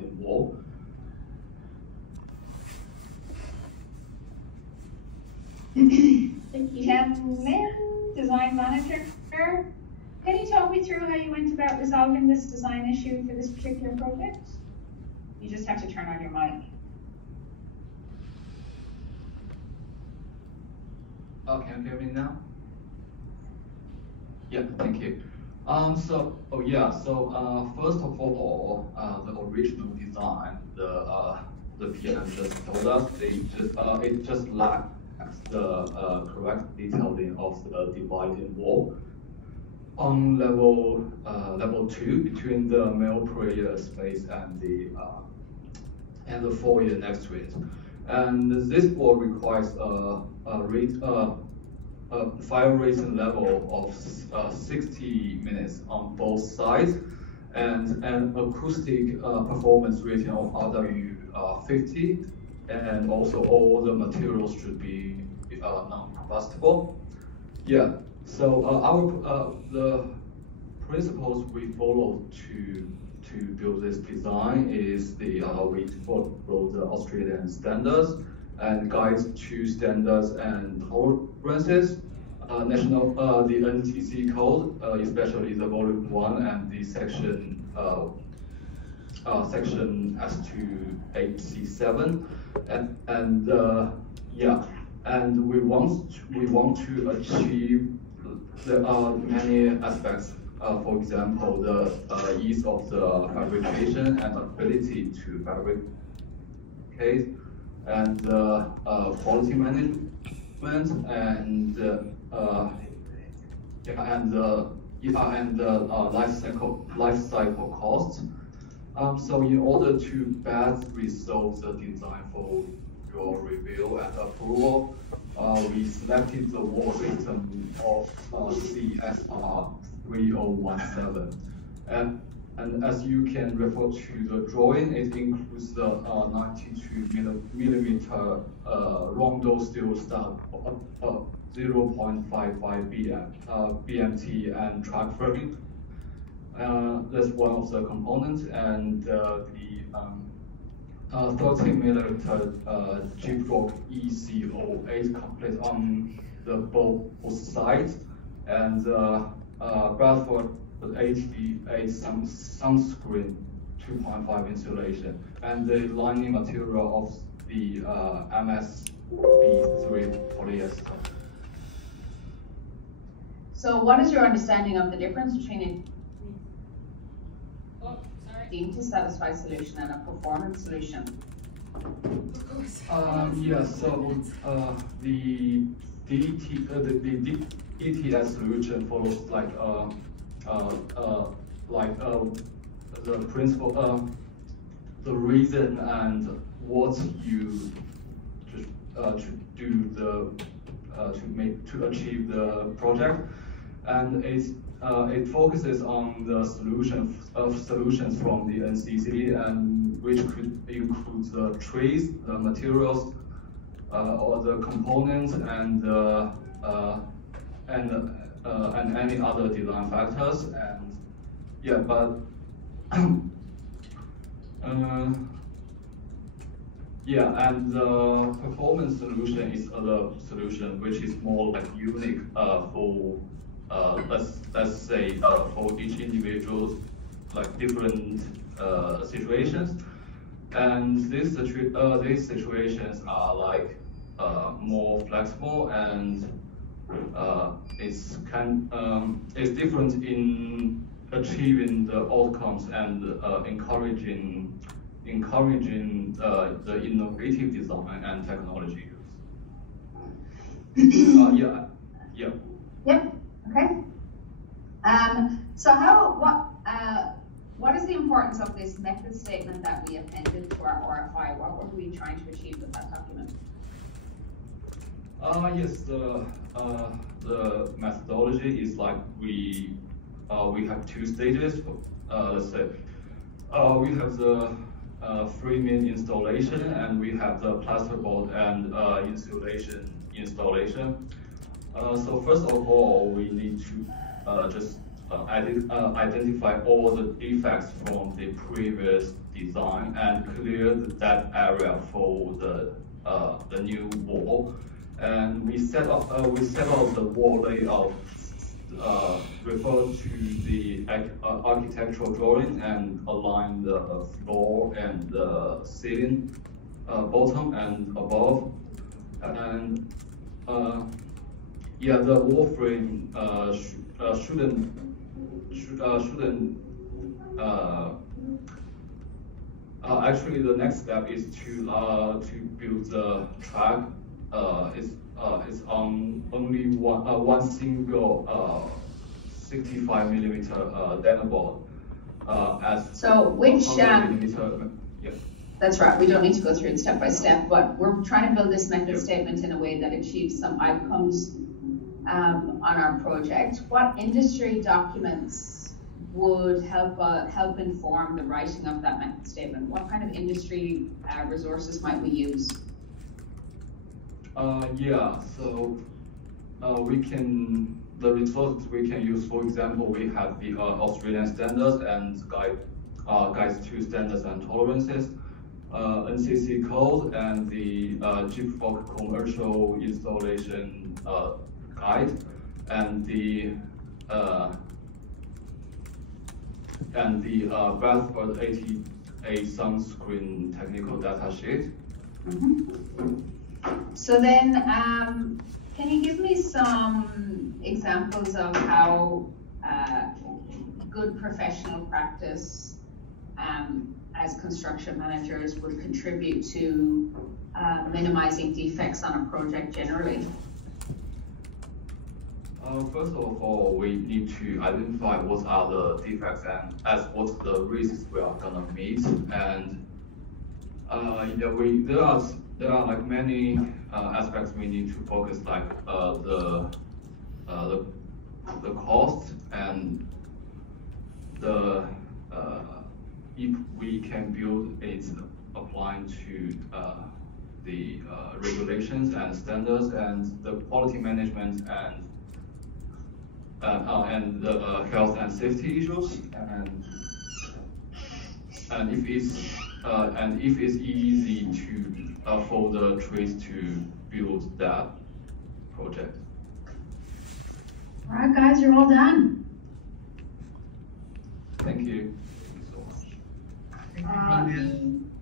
wall. Chen, design manager. Can you talk me through how you went about resolving this design issue for this particular project? You just have to turn on your mic. Can you hear me now? Yeah, thank you. First of all, the original design, the PM just told us it just lacks the correct detailing of the dividing wall on level 2 between the male prayer space and the foyer next to it. And this wall requires a fire rating level of 60 minutes on both sides, and an acoustic performance rating of RW 50, and also all the materials should be non-combustible. Yeah. So the principles we follow to build this design is we follow the Australian standards and guides to standards and tolerances. The NTC code, especially the volume 1 and the section S28C7, and we want to achieve many aspects. For example, the ease of the fabrication and ability to fabricate, and quality management, and life cycle costs. So in order to best resolve the design for your review and approval, we selected the wall system of CSR 3017. And as you can refer to the drawing, it includes the 92mm rondo steel stud, 0.55 BMT and track framing. That's one of the components, and the 30mm G-Rock ECO8 complete on the both sides, and Bradford 88 sunscreen 2.5 insulation, and the lining material of the MSB3 polyester. So what is your understanding of the difference between a deemed to satisfy solution and a performance solution? The DTS solution follows the principle, the reason and what you to achieve the project, and it focuses on the solutions from the NCC, and which could include the trees, the materials, or the components, and any other design factors. And yeah, but and the performance solution is a solution which is more like unique for let's say for each individual, like different situations, and these situations are like more flexible, and it's different in achieving the outcomes and encouraging the innovative design and technology use. Yep. Okay. So what is the importance of this method statement that we appended to our RFI? What were we trying to achieve with that document? Yes, the methodology is like we have two stages. Let's say we have the framing installation, and we have the plasterboard and insulation installation. So first of all, we need to just identify all the defects from the previous design and clear that area for the new wall. And we set up the wall layout refer to the architectural drawing and align the floor and the ceiling, bottom and above. And yeah, the wall frame shouldn't actually the next step is to build the track. It's on only one single 65 millimeter dental board. So which yeah. That's right. We don't need to go through it step by step, but we're trying to build this method statement in a way that achieves some outcomes on our project. What industry documents would help inform the writing of that method statement? What kind of industry resources might we use? Yeah, so the resources we can use, for example, we have the Australian standards and guides to standards and tolerances, NCC code, and the GFOC commercial installation guide, and the Bradford 88 sunscreen technical data sheet. Mm-hmm. So then, can you give me some examples of how good professional practice as construction managers would contribute to minimizing defects on a project generally? First of all, we need to identify what are the defects and what's the risks we are gonna meet, and yeah, there are like many aspects we need to focus, like the cost and the if we can build it applying to the regulations and standards and the quality management and the health and safety issues, and if it's easy to for the trades to build that project. All right, guys, you're all done. Thank you. Thank you so much.